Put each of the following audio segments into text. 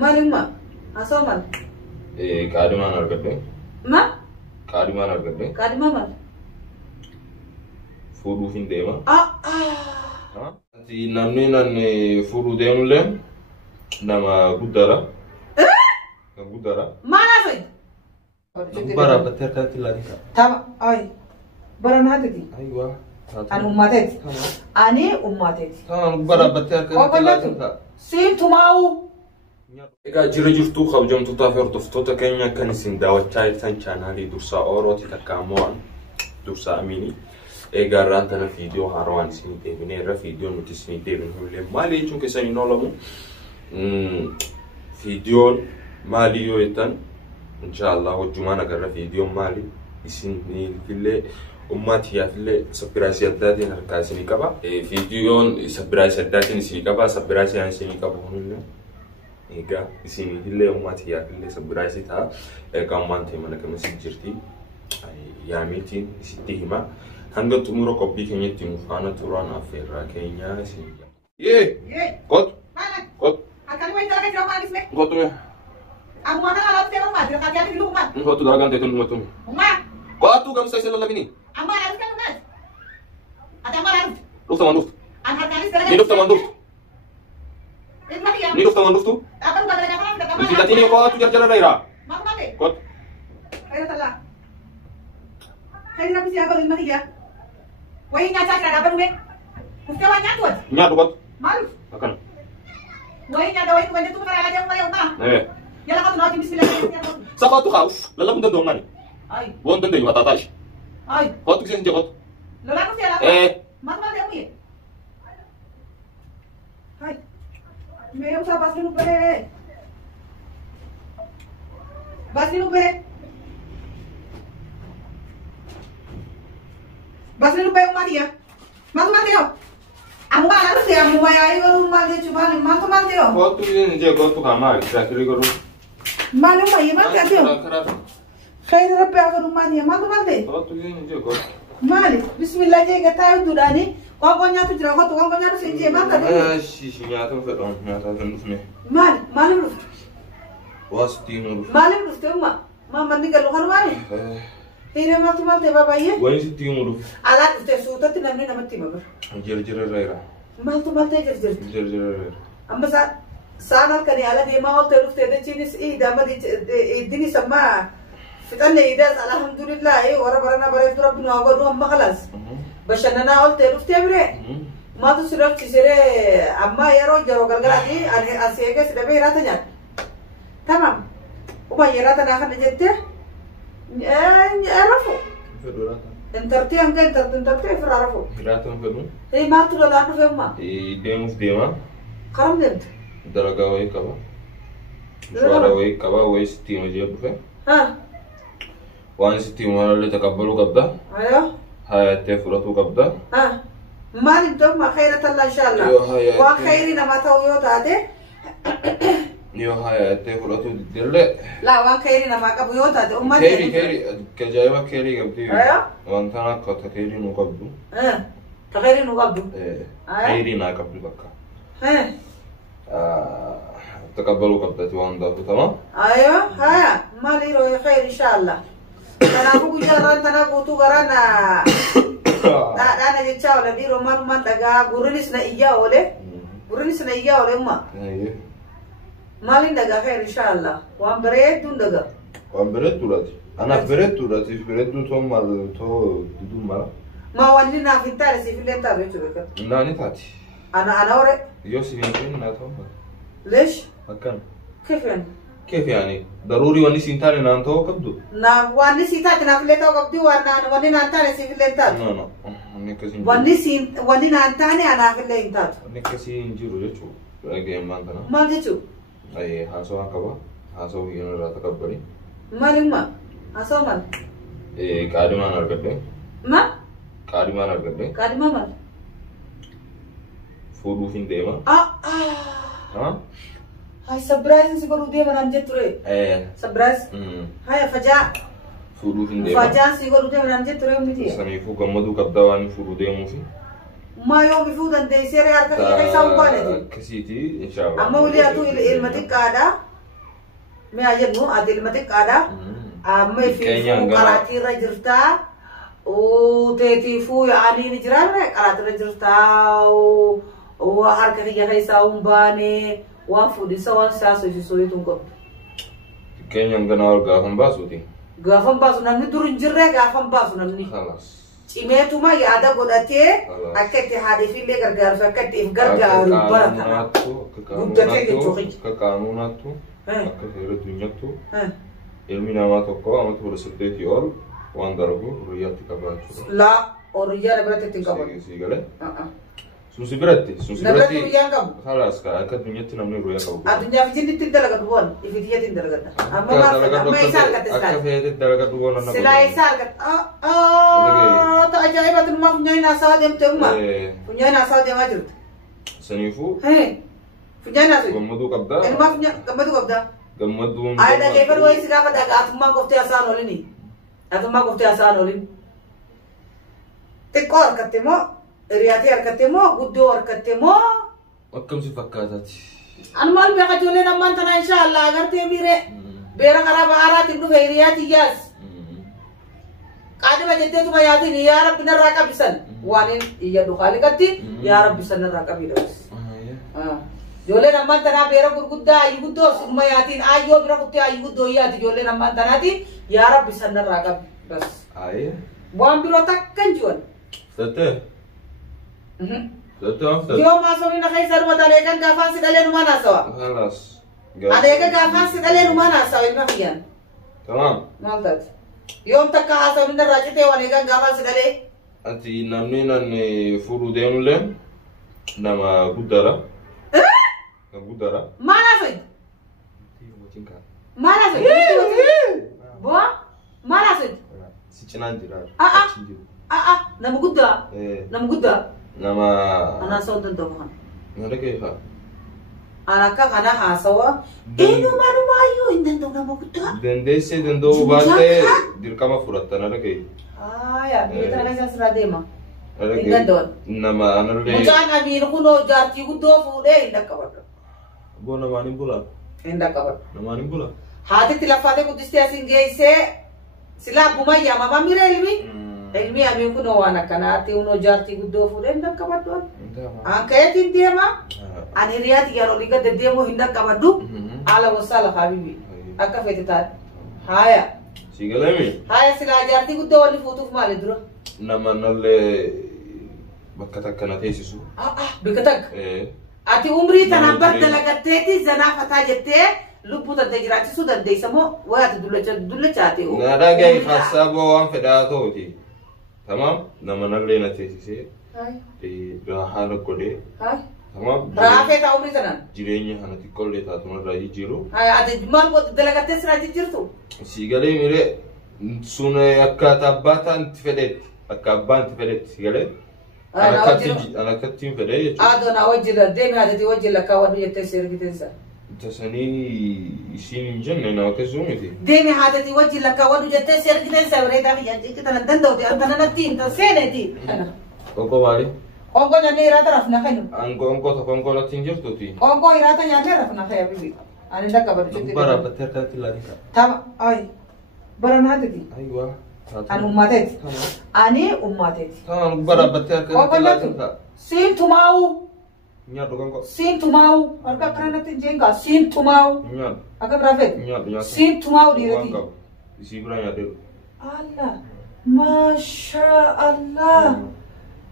Malumma. Asomal. Kaadimaan argadde. Ma? Kaadimaan argadde. Kaadima mal. Fuudhuuf hin deema. Ah. Namni nan fuudhuu deemullee nama guddaadha. Nama guddaadha. Maala fa'i? Bara battee harkatti laata. Tama. Ay. Bara naatiti. Aywa. Ani ummateeti. Ani ummateeti. Tamam bara battee harkatti laata. Siintumaa'u. Egaa jira jirtuu kabajamtoota fi hordoftoota keenya kan isin daawwachaa jirtan chaanaalii Dursaa Orooti takka ammoo Dursaa Amiinii. Egaa irraan tana viidiyoo haaraan isinii deebinee irra viidiyoon nuti isinii deebinu illee maali jechuun keessan hin oolamu. Viidiyoon maali yoo jettan inshaallah wajjumaan agarra viidiyoon maali isinillee ummatiyaafillee sabbiraasii addaatiin harkaa isinii qaba. Viidiyoon sabbiraasii addaatiin isinii qaba. Sabbiraasii aan isinii qabu hunillee. Egaa isinillee ummatiyaafillee sabbiraasii ta'a. Egaa waan ta'e mana kamisi jirti. Yaamiitiin isitti hima. Hanga xumura qophii keenyatti nu faana turaan affeerraa keenyaa isin. Kot. Kot. Akkani wayi dalagaa jira maalis mee? Kotume. Amma kana alaatti deemaa maal jira kaatiyaan bilu kumaan? Kotu dalagaan ta'e tunu matume. Maa? Kotu gamsa isa lallabini. Amma alaatti kan maal? Ati amma alaatti? Dufta man duftu. An harkaanis dalagaa. Ni dufta man duftu. Ni dufta man duftu. Apa bukan dalagaa kana fudhata maal? Filatini kotu jarjara dayra. Maa maal? Kot. Kaya tala. Kaya na bisi ako lima hiya. Wayi nyata kada apa nume? Mesti awak nyatu aja. Nyatu kot. Malu. Akan. Wayi nyata wayi kuwende tu kara aja umma umma. Yala kau tunawati bismillah. Saka tu khauf. Lala bunda domani. Ay. Won dende yu atatash. Ay. Kot kisen je kot. Lala tu siapa? Mat mat dia puye. Hai. Meio usah basli nu pere. Basli nu pere. Basli nu pere umma dia. Mat mat dia. Amu ba harus ya amu ya ayo rumah dia coba nih mat mat dia. Kot kisen je kot tu kamar. Kira-kira koru. Malu mah ya mat dia. Khair rabbi agar rumah dia mat mat dia. Kot kisen je kot. Mali, bismillah je kata itu dani. Kau nyatu jera kau tukang nyatu senje mata dia. Si nyatu fedon nyatu fedon. Mali, malu. Wasti nur. Malu lu tuh mak. Mama ni kalau kan mali. Tira matu matu bapa ye. Wani si timuru. Alat itu sudah tidak ni nama timur. Jer raira. Matu matu jer. Jer raira. Amma sanal kani alat dia mau terus tidak cinis dama di sama. Fitan ida alhamdulillah ora barana bare rabbuna agoru amma khalas. Bashanana ol terus tebre. Matu surat cisere amma yaro jaro galgalati ane asege sedabe ratanya. Tamam. Uma yerata nakan jette. Arafu. Fedorata. Entarti angka entarti ferafu. Hirata fedon. Matu lo lanu femma. Demus dema. Karam dem. Daraga way kaba. Suara way kaba way stima je bufe. Ha. Wan stima le takabbalu qabda. Ayo. Hayate furatu qabda. Ha. Mali dom ma khairat Allah inshallah. Wa khairina ma tawiyo taate. Yo hayate furatu dille. La wa khairina ma kabuyo taate umma. Khairi kajaiba khairi qabdi. Ayo. Wan tana ka khairi nu qabdu. Khairi nu qabdu. Khairi na qabdu bakka. تقبلوا قبضتي وانضافوا تمام؟ ايوه ها مالي روي خير ان شاء الله انا ابو جران انا بوتو غرانا انا جتشاو لدي رومان من دغا غورنيس نا ايا وله غورنيس نا ايا وله ما ايوه مالي دغا خير ان شاء الله وان بريد دون دغا وان بريد دولاتي انا بريد دولاتي بريد تو مال تو دون مال ما ولينا في التاريخ في اللي تابعته بك ناني تاتي انا اوري يوسف يمكن ناتهم ليش مكان كيف يعني ضروري واني سينتاني نانتو قبضو نا واني سيتاتي نافلتا قبضي وانا واني نانتاني سيفلنتات نو نكسين واني نانتاني انا فلنتات نكسين جيرو يچو اگين مانتنا ما جيچو اي هاسو كبا هاسو ينرا تكبري مالما هاسو مال كادمان ارگدے ما كادمان ارگدے كادما مال فودو فين ديما ها هاي سبرايز سيقولوا دي من أنجت تري سبرايز هاي فجاء فودو فين ديما فجاء سيقولوا دي من أنجت تري ومتي سمي فو كمدو كبداواني فودو ديما في ما يوم يفوت أنت يصير يارك اللي يساوي بالي كسيتي إن شاء الله أما ولي أتو المتك كذا ما أجنو أدي المتك كذا أما في كراتي رجرتا وتيتيفو يعني نجران كراتي رجرتا وحركة اللي يساوي بالي وافودي سوان ساسو جسوي تونكو كينيا نغنور غافن باسوتي غافن باسو نمني دورن جرة غافن باسو نمني خلاص إيمتو ما يادا قدرتي أكيد هذه في اللي غرغر فكت إفغرغر بركة كقانوناتو كثير الدنياتو علمنا ما توقع أما تقول سبتي أول وان دربو رياتي كبرتو لا أوريا ربرتي تكبر سيجله سوسيبرتي خلاص كأكيد دنياتي نمني رويا كابو الدنيا في جنة تندلع كدوان إفيديا تندلع كده أما ما يسال كتسال كفاية تندلع كدوان أنا سلا يسال كت تأجاي بدل ما فنيا ناسا دم تما فنيا ناسا دم أجرد سنيفو فنيا ناسا قمدو كبدا ما فنيا قمدو كبدا قمدو ada lebar woi sila pada atma kofte asan olini atma kofte asan olin tekor katemo riyati arkatemo guddo arkatemo akkam si fakkaatati anmal be ka jole namman tana inshallah agar te mire bera karaba arat ibnu riyati yas qadi majete tuma yati ni ya rabbi naraka bisan wanin iya do khalikati ya rabbi san naraka bidas jole namman tana bera gurgudda ayu guddo summa yatin ayo bera kutte ayu guddo yati jole namman tanati ya rabbi san naraka bas ay buam biro takkan jual sate Yo masuk ni nak kaisar mata lekan kafan sedale rumana sawa. Halas. Ada kafan sedale rumana sawa ini makian. Tamam. Mantap. Yom tak kahasa ni raja tewan lekan kafan sedale. Ati namni nanne furu denule nama gudara. Gudara. Mana sih? Mana sih? Boa? Mana sih? Si cinan dirar. Nama gudda. Nama gudda. Nama أنا صوت الدوخان. هذا كيف؟ أنا كأنا حاسوا. إنه ما يو إن دندو نما كده. دندسة دندو بعده ديركما فرات أنا كيف؟ يا بيتنا كذا سراديما. هذا كيف؟ nama أنا ليه؟ مجان أمين كنو جارتي كده فوده إنك كبر. بو نماني بولا. إنك كبر. نماني بولا. هذا تلفاته كدستي أسنجي سلا بوما يا ماما مير علمي. علمي أمين كنو وانا كناتي كنو جارتي كده فوده إنك كبر توان. أنكيت إنتي ما. أنا رياتي يا روليكا دديمو إنك كبر دو. على وصل حبيبي. أكفيت تاد. هايا. سيجلامي. هايا سلا جارتي كده واني فوتوف مالي درو. nama nalle bakkatak kana teessisu bikatak ati umri tana barda lagateeti zana fata jette lubbu tante jiraachisu dandeessamo waati dullachaate nada gai khasabo wan fedaatooti tamam nama nalle na teessise rahana kode tamam raafee ta umri tanan jireenya hanati kolle taatuma raaji jiru ati maal ko dalagatees raaji jirtu sigale mire sune akkata abbatan fedetti أكابان تفرد سيجله أنا كتيم فرد أنا وجه الدين هذا تي وجه لك أول يتسير كتنسى تسني يشين جنة أنا كزومتي دين هذا تي وجه لك أول يتسير كتنسى وريدا في جنتي كتنا دندوتي أنت نتين تسينة تي أنا أوكو بالي أوكو جاني رات رفنا خينو أنكو تفهم كولا تنجر توتي أوكو رات جاني رفنا خيا بيبي أنا لا كبر جدي برا بتركت لا تمام أي برا نهاتي أيوة أنا أمتي أنا أمتي تمام برا بتركت لا سين تماو نيا دوكانكو سين تماو أركا كرنا تنجينكا سين تماو نيا أكا برافت نيا سين تماو ديرتي يسيبرا يا دير الله ما شاء الله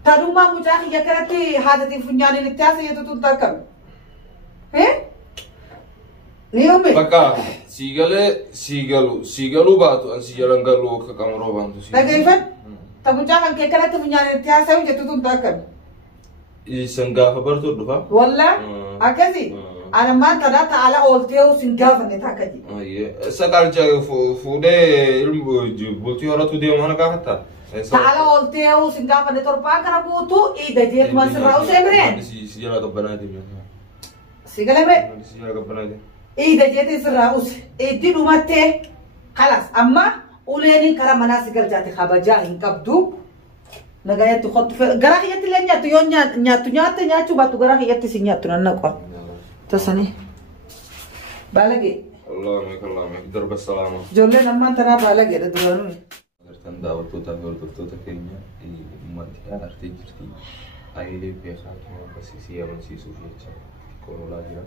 تروما مجاهي يكرتي هذا تفنياني نتاسي يتوتاكم إيه نيومي بكا سيجلو باتو أن سيجلان قالوا كامرو بانتو نجيفن تمجاهن كيكلا تفنياني نتاسي يتوتاكم سنغافة برضو دفع والله أكذي أنا ما ترى تعالى أولتيو سنغافة نتاكدي أيه سكال جا فودة بولتي ورا تودي ومانا كافتا تعالى أولتيو سنغافة نتوربا كربوتو إيه دجيت ما سراو سيمرين سيجلا كبنا دي سيجلا بي سيجلا كبنا دي إيه دجيت سراو إيه دي نمتة خلاص أما أوليني كرا منا سيجل جاتي خبجا إن كبدو nagayatti khottu gara khiyatti le nyaatu yo nyaatu nyaachu batu gara khiyatti si nyaatu nan naqwa tasani balage Allah ma darba salama jolle namman tana balage da duranu agartan daawattoota fi hordoftoota keenya ummati artee jirti ayilee beekaa kuma basisii amansiisuuf jecha koololaa jira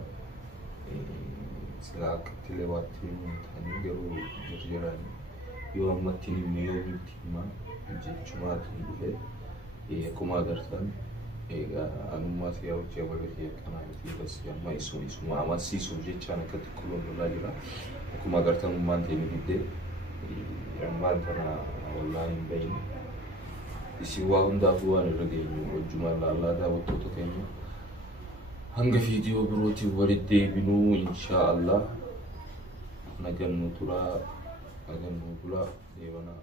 sila akkatti illee waatti ta'anii garuu jirjiran yoo ammatti himne yoo miti himaa jechumaatu dhufee akkuma agartan egaa anummaa siyaa hojii abalii akkanaa miti bas amma isuma amansiisuuf jechaan akkatti koololaa jira akkuma agartan ummaan ta'e diddee ammaan kana wallaan hin bahin isin waa hundaafuu waan irra geenyu wajjumaan laallaa daawwattoota keenya hanga viidiyoo birootiin walitti deebinuu inshaa Allah nagannu turaa nagannu bulaa deebanaa